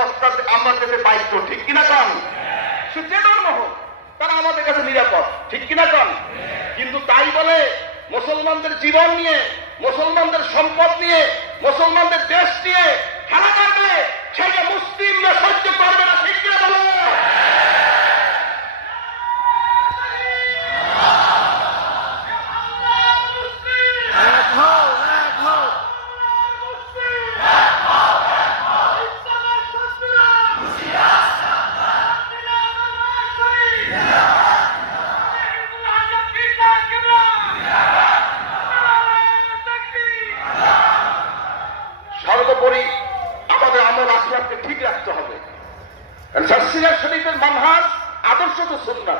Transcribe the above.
আমরা বাধ্য ঠিক কিনা সে যে ধর্ম হোক, তারা আমাদের কাছে নিরাপদ, ঠিক কিনা কন? কিন্তু তাই বলে মুসলমানদের জীবন নিয়ে, মুসলমানদের সম্পদ নিয়ে, মুসলমানদের দেশ নিয়ে খেলা করবে সেটা মুসলিমরা সহ্য করবে সর্বোপরি আমাদের আমল আসলামকে ঠিক রাখতে হবে। শরীফের মানহাজ আদর্শ তো সুন্দর